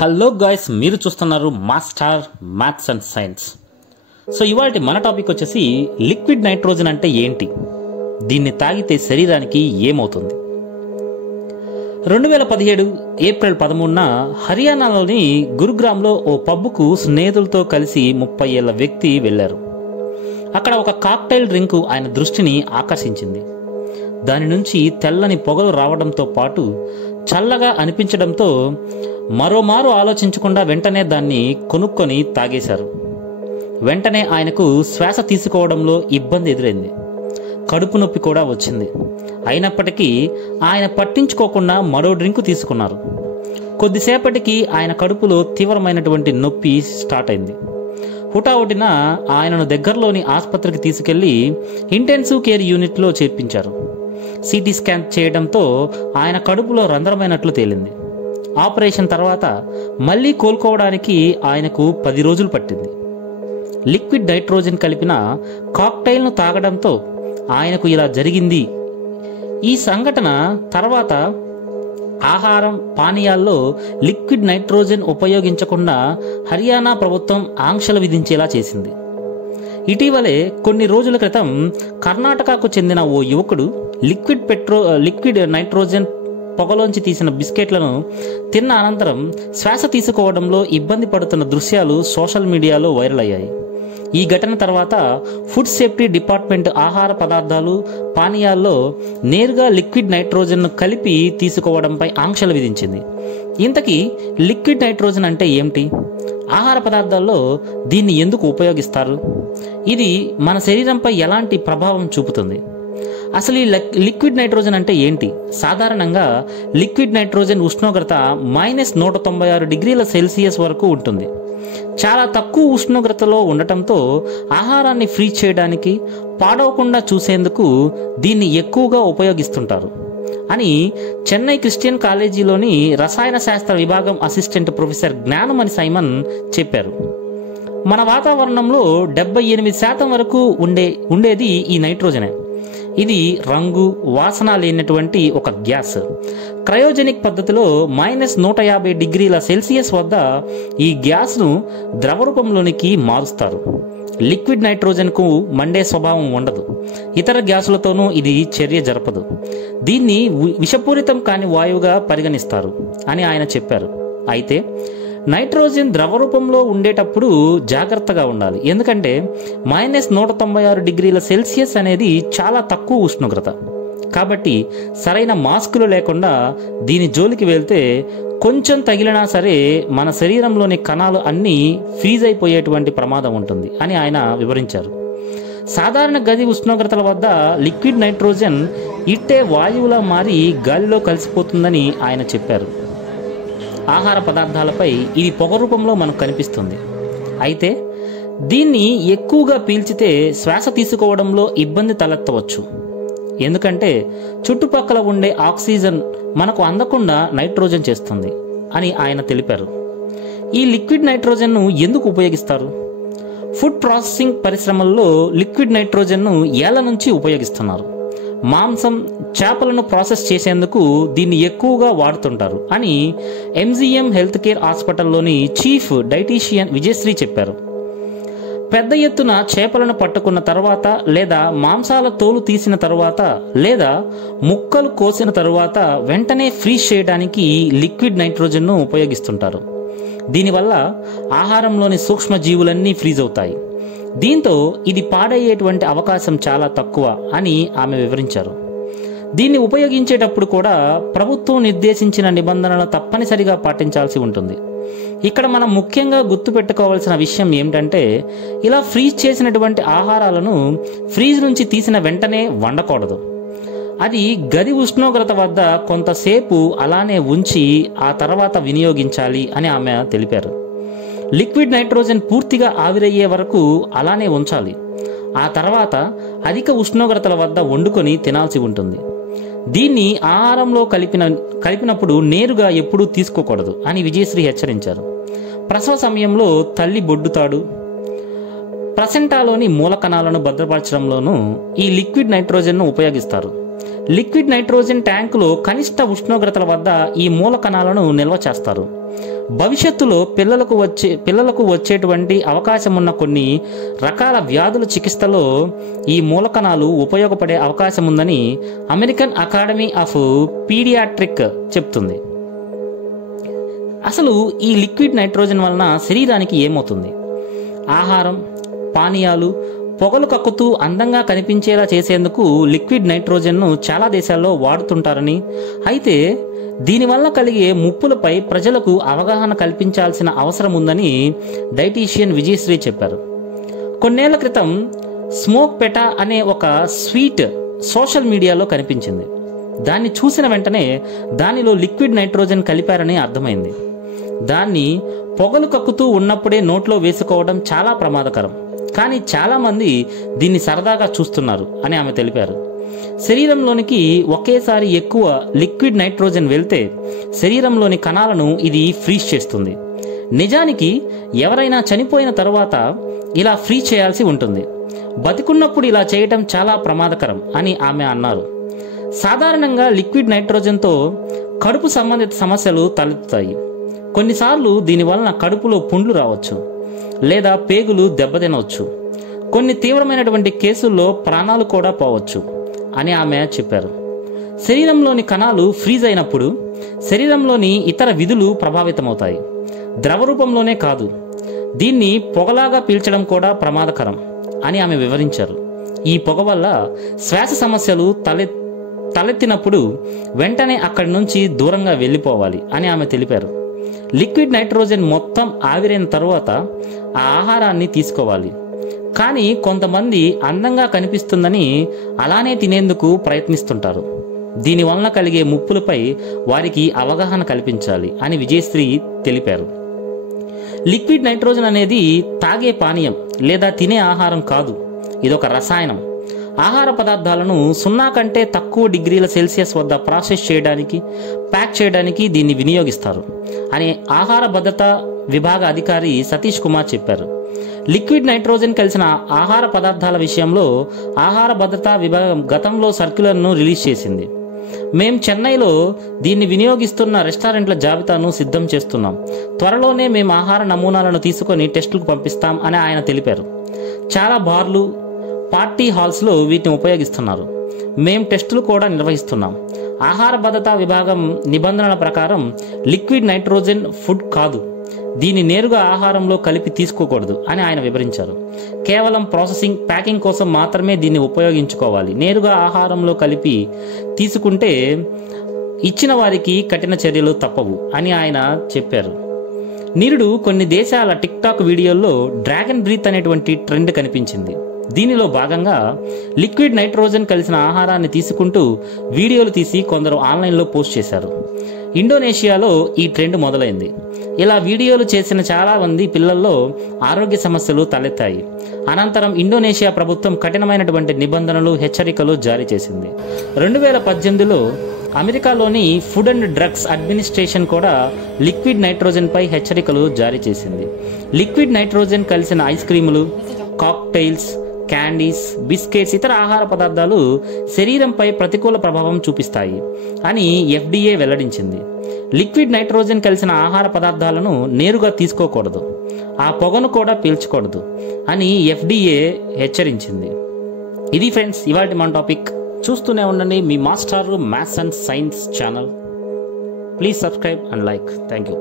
Hello guys, మీరు చూస్తున్నారు master maths and science. So ఇవాళ మన టాపిక్ వచ్చేసి లిక్విడ్ నైట్రోజన్ అంటే ఏంటి, దీన్ని తాగితే శరీరానికి ఏమవుతుంది. 2017 ఏప్రిల్ 13న హర్యానాలోని గురుగ్రామ్లో ఓ పబ్కు స్నేహితులతో కలిసి 30 ఏళ్ల వ్యక్తి వెళ్లారు. అక్కడ ఒక కాక్టైల్ డ్రింక్ ఆయన దృష్టిని ఆకర్షించింది. దాని నుంచి తెల్లని పొగలు రావడంతో పాటు చల్లగా అనిపించడంతో మరోమారు ఆలోచించకుండా వెంటనే దాన్ని కొనుక్కొని తాగేశారు. వెంటనే ఆయనకు శ్వాస తీసుకోవడంలో ఇబ్బంది ఎదురైంది, కడుపు నొప్పి కూడా వచ్చింది. అయినప్పటికీ ఆయన పట్టించుకోకుండా మరో డ్రింకు తీసుకున్నారు. కొద్దిసేపటికి ఆయన కడుపులో తీవ్రమైనటువంటి నొప్పి స్టార్ట్ అయింది. హుటాహుటిన ఆయనను దగ్గరలోని ఆసుపత్రికి తీసుకెళ్లి ఇంటెన్సివ్ కేర్ యూనిట్లో చేర్పించారు. సిటీ స్కాన్ చేయడంతో ఆయన కడుపులో రంధ్రమైనట్లు తేలింది. ఆపరేషన్ తర్వాత మళ్లీ కోలుకోవడానికి ఆయనకు 10 రోజులు పట్టింది. లిక్విడ్ నైట్రోజన్ కలిపిన కాక్టైల్ను తాగడంతో ఆయనకు ఇలా జరిగింది. ఈ సంఘటన తర్వాత ఆహారం పానీయాల్లో లిక్విడ్ నైట్రోజన్ ఉపయోగించకుండా హర్యానా ప్రభుత్వం ఆంక్షలు విధించేలా చేసింది. ఇటీవలే కొన్ని రోజుల క్రితం కర్ణాటకకు చెందిన ఓ యువకుడు లిక్విడ్ నైట్రోజన్ పొగలోంచి తీసిన బిస్కెట్లను తిన్న అనంతరం శ్వాస తీసుకోవడంలో ఇబ్బంది పడుతున్న దృశ్యాలు సోషల్ మీడియాలో వైరల్ అయ్యాయి. ఈ ఘటన తర్వాత ఫుడ్ సేఫ్టీ డిపార్ట్మెంట్ ఆహార పదార్థాలు పానీయాల్లో నేరుగా లిక్విడ్ నైట్రోజన్ను కలిపి తీసుకోవడంపై ఆంక్షలు విధించింది. ఇంతకీ లిక్విడ్ నైట్రోజన్ అంటే ఏమిటి? ఆహార పదార్థాల్లో దీన్ని ఎందుకు ఉపయోగిస్తారు? ఇది మన శరీరంపై ఎలాంటి ప్రభావం చూపుతుంది? అసలు ఈ లిక్విడ్ నైట్రోజన్ అంటే ఏంటి? సాధారణంగా లిక్విడ్ నైట్రోజన్ ఉష్ణోగ్రత -196 డిగ్రీల సెల్సియస్ వరకు ఉంటుంది. చాలా తక్కువ ఉష్ణోగ్రతలో ఉండటంతో ఆహారాన్ని ఫ్రీజ్ చేయడానికి, పాడవకుండా చూసేందుకు దీన్ని ఎక్కువగా ఉపయోగిస్తుంటారు అని చెన్నై క్రిస్టియన్ కాలేజీలోని రసాయన శాస్త్ర విభాగం అసిస్టెంట్ ప్రొఫెసర్ జ్ఞానమణి సైమన్ చెప్పారు. మన వాతావరణంలో 78% వరకు ఉండేది ఈ నైట్రోజనే. ఇది రంగు, వాసన లేనటువంటి ఒక గ్యాస్. క్రయోజెనిక్ పద్ధతిలో -150 డిగ్రీల సెల్సియస్ వద్ద ఈ గ్యాస్ను ద్రవ రూపంలోనికి మారుస్తారు. లిక్విడ్ నైట్రోజన్కు మండే స్వభావం ఉండదు. ఇతర గ్యాసులతోనూ ఇది చర్య జరపదు. దీన్ని విషపూరితం కాని వాయువుగా పరిగణిస్తారు అని ఆయన చెప్పారు. అయితే నైట్రోజన్ ద్రవ రూపంలో ఉండేటప్పుడు జాగ్రత్తగా ఉండాలి. ఎందుకంటే -196 డిగ్రీల సెల్సియస్ అనేది చాలా తక్కువ ఉష్ణోగ్రత. కాబట్టి సరైన మాస్కులు లేకుండా దీని జోలికి వెళ్తే కొంచెం తగిలినా సరే మన శరీరంలోని కణాలు అన్నీ ఫ్రీజ్ అయిపోయేటువంటి ప్రమాదం ఉంటుంది అని ఆయన వివరించారు. సాధారణ గది ఉష్ణోగ్రతల వద్ద లిక్విడ్ నైట్రోజన్ ఇట్టే వాయువులా మారి గాలిలో కలిసిపోతుందని ఆయన చెప్పారు. ఆహార పదార్థాలపై ఇది పొగ రూపంలో మనకు కనిపిస్తుంది. అయితే దీన్ని ఎక్కువగా పీల్చితే శ్వాస తీసుకోవడంలో ఇబ్బంది తలెత్తవచ్చు. ఎందుకంటే చుట్టుపక్కల ఉండే ఆక్సిజన్ మనకు అందకుండా నైట్రోజన్ చేస్తుంది అని ఆయన తెలిపారు. ఈ లిక్విడ్ నైట్రోజన్ను ఎందుకు ఉపయోగిస్తారు? ఫుడ్ ప్రాసెసింగ్ పరిశ్రమల్లో లిక్విడ్ నైట్రోజన్ను ఏళ్ల నుంచి ఉపయోగిస్తున్నారు. మాంసం, చేపలను ప్రాసెస్ చేసేందుకు దీన్ని ఎక్కువగా వాడుతుంటారు అని ఎంజీఎం హెల్త్ కేర్ హాస్పిటల్లోని చీఫ్ డైటీషియన్ విజయశ్రీ చెప్పారు. పెద్ద ఎత్తున చేపలను పట్టుకున్న తర్వాత, లేదా మాంసాల తోలు తీసిన తర్వాత, లేదా ముక్కలు కోసిన తరువాత వెంటనే ఫ్రీజ్ చేయడానికి లిక్విడ్ నైట్రోజన్ను ఉపయోగిస్తుంటారు. దీనివల్ల ఆహారంలోని సూక్ష్మజీవులన్నీ ఫ్రీజ్ అవుతాయి. దీంతో ఇది పాడయ్యేటువంటి అవకాశం చాలా తక్కువ అని ఆమె వివరించారు. దీన్ని ఉపయోగించేటప్పుడు కూడా ప్రభుత్వం నిర్దేశించిన నిబంధనలను తప్పనిసరిగా పాటించాల్సి ఉంటుంది. ఇక్కడ మనం ముఖ్యంగా గుర్తుపెట్టుకోవాల్సిన విషయం ఏమిటంటే, ఇలా ఫ్రీజ్ చేసినటువంటి ఆహారాలను ఫ్రీజ్ నుంచి తీసిన వెంటనే వండకూడదు. అది గది ఉష్ణోగ్రత వద్ద కొంతసేపు అలానే ఉంచి ఆ తర్వాత వినియోగించాలి అని ఆమె తెలిపారు. లిక్విడ్ నైట్రోజన్ పూర్తిగా ఆవిరయ్యే వరకు అలానే ఉంచాలి. ఆ తర్వాత అధిక ఉష్ణోగ్రతల వద్ద వండుకొని తినాల్సి ఉంటుంది. దీన్ని ఆహారంలో కలిపినప్పుడు నేరుగా ఎప్పుడూ తీసుకోకూడదు అని విజయశ్రీ హెచ్చరించారు. ప్రసవ సమయంలో తల్లి బొడ్డుతాడు, ప్లసెంటాలోని మూలకణాలను భద్రపరచడంలోనూ ఈ లిక్విడ్ నైట్రోజన్ను ఉపయోగిస్తారు. లిక్విడ్ నైట్రోజన్ ట్యాంకులో కనిష్ట ఉష్ణోగ్రతల వద్ద ఈ మూలకణాలను నిల్వ చేస్తారు. భవిష్యత్తులో పిల్లలకు వచ్చేటువంటి అవకాశం ఉన్న కొన్ని రకాల వ్యాధుల చికిత్సలో ఈ మూలకణాలు ఉపయోగపడే అవకాశం ఉందని అమెరికన్ అకాడమీ ఆఫ్ పీడియాట్రిక్ చెప్తుంది. అసలు ఈ లిక్విడ్ నైట్రోజన్ వలన శరీరానికి ఏమవుతుంది? ఆహారం, పానీయాలు పొగలు కక్కుతూ అందంగా కనిపించేలా చేసేందుకు లిక్విడ్ నైట్రోజన్ను చాలా దేశాల్లో వాడుతుంటారని, అయితే దీనివల్ల కలిగే ముప్పులపై ప్రజలకు అవగాహన కల్పించాల్సిన అవసరం ఉందని డైటీషియన్ విజయశ్రీ చెప్పారు. కొన్నేళ్ల క్రితం స్మోక్ పెటా అనే ఒక స్వీట్ సోషల్ మీడియాలో కనిపించింది. దాన్ని చూసిన వెంటనే దానిలో లిక్విడ్ నైట్రోజన్ కలిపారని అర్థమైంది. దాన్ని పొగలు కక్కుతూ ఉన్నప్పుడే నోట్లో వేసుకోవడం చాలా ప్రమాదకరం, కానీ చాలామంది దీన్ని సరదాగా చూస్తున్నారు అని ఆమె తెలిపారు. శరీరంలోనికి ఒకేసారి ఎక్కువ లిక్విడ్ నైట్రోజన్ వెళ్తే శరీరంలోని కణాలను ఇది ఫ్రీజ్ చేస్తుంది. నిజానికి ఎవరైనా చనిపోయిన తరువాత ఇలా ఫ్రీజ్ చేయాల్సి ఉంటుంది. బతికున్నప్పుడు ఇలా చేయటం చాలా ప్రమాదకరం అని ఆమె అన్నారు. సాధారణంగా లిక్విడ్ నైట్రోజన్తో కడుపు సంబంధిత సమస్యలు తలెత్తుతాయి. కొన్నిసార్లు దీనివలన కడుపులో పుండ్లు రావచ్చు లేదా పేగులు దెబ్బతినవచ్చు. కొన్ని తీవ్రమైనటువంటి కేసుల్లో ప్రాణాలు కూడా పోవచ్చు అని ఆమె చెప్పారు. శరీరంలోని కణాలు ఫ్రీజ్ అయినప్పుడు శరీరంలోని ఇతర విధులు ప్రభావితమవుతాయి. ద్రవ రూపంలోనే కాదు, దీన్ని పొగలాగా పీల్చడం కూడా ప్రమాదకరం అని ఆమె వివరించారు. ఈ పొగ వల్ల శ్వాస సమస్యలు తలెత్తినప్పుడు వెంటనే అక్కడి నుంచి దూరంగా వెళ్ళిపోవాలి అని ఆమె తెలిపారు. లిక్విడ్ నైట్రోజన్ మొత్తం ఆవిరైన తరువాత ఆ ఆహారాన్ని తీసుకోవాలి. కానీ కొంతమంది అందంగా కనిపిస్తుందని అలానే తినేందుకు ప్రయత్నిస్తుంటారు. దీనివలన కలిగే ముప్పులపై వారికి అవగాహన కల్పించాలి అని విజయశ్రీ తెలిపారు. లిక్విడ్ నైట్రోజన్ అనేది తాగే పానీయం లేదా తినే ఆహారం కాదు, ఇదొక రసాయనం. ఆహార పదార్థాలను 0 కంటే తక్కువ డిగ్రీల సెల్సియస్ వద్ద ప్రాసెస్ చేయడానికి, ప్యాక్ చేయడానికి దీన్ని వినియోగిస్తారు అని ఆహార భద్రతా విభాగ అధికారి సతీష్ కుమార్ చెప్పారు. లిక్విడ్ నైట్రోజన్ కలిసిన ఆహార పదార్థాల విషయంలో ఆహార భద్రతా విభాగం గతంలో సర్క్యులర్ను రిలీజ్ చేసింది. మేం చెన్నైలో దీన్ని వినియోగిస్తున్న రెస్టారెంట్ల జాబితాను సిద్ధం చేస్తున్నాం. త్వరలోనే మేము ఆహార నమూనాలను తీసుకొని టెస్టులకు పంపిస్తాం అని ఆయన తెలిపారు. చాలా బార్లు, పార్టీ హాల్స్లో వీటిని ఉపయోగిస్తున్నారు. మేం టెస్టులు కూడా నిర్వహిస్తున్నాం. ఆహార భద్రతా విభాగం నిబంధనల ప్రకారం లిక్విడ్ నైట్రోజన్ ఫుడ్ కాదు, దీన్ని నేరుగా ఆహారంలో కలిపి తీసుకోకూడదు అని ఆయన వివరించారు. కేవలం ప్రాసెసింగ్, ప్యాకింగ్ కోసం మాత్రమే దీన్ని ఉపయోగించుకోవాలి. నేరుగా ఆహారంలో కలిపి తీసుకుంటే ఇచ్చిన వారికి కఠిన చర్యలు తప్పవు అని ఆయన చెప్పారు. నిరుడు కొన్ని దేశాల టిక్టాక్ వీడియోల్లో డ్రాగన్ బ్రీత్ అనేటువంటి ట్రెండ్ కనిపించింది. దీనిలో భాగంగా లిక్విడ్ నైట్రోజన్ కలిసిన ఆహారాన్ని తీసుకుంటూ వీడియోలు తీసి కొందరు ఆన్లైన్లో పోస్ట్ చేశారు. ఇండోనేషియాలో ఈ ట్రెండ్ మొదలైంది. ఇలా వీడియోలు చేసిన చాలా మంది పిల్లల్లో ఆరోగ్య సమస్యలు తలెత్తాయి. అనంతరం ఇండోనేషియా ప్రభుత్వం కఠినమైనటువంటి నిబంధనలు, హెచ్చరికలు జారీ చేసింది. 2018లో అమెరికాలోని ఫుడ్ అండ్ డ్రగ్స్ అడ్మినిస్ట్రేషన్ కూడా లిక్విడ్ నైట్రోజన్ పై హెచ్చరికలు జారీ చేసింది. లిక్విడ్ నైట్రోజన్ కలిసిన ఐస్ క్రీములు, కాక్టైల్స్, క్యాండీస్, బిస్కెట్స్, ఇతర ఆహార పదార్థాలు శరీరంపై ప్రతికూల ప్రభావం చూపిస్తాయి అని FDA వెల్లడించింది. లిక్విడ్ నైట్రోజన్ కలిసిన ఆహార పదార్థాలను నేరుగా తీసుకోకూడదు, ఆ పొగను కూడా పీల్చకూడదు అని FDA హెచ్చరించింది. ఇది ఫ్రెండ్స్ ఇవాల్టి మన టాపిక్. చూస్తూనే ఉండండి మీ master maths and science channel. Please subscribe and like. Thank you.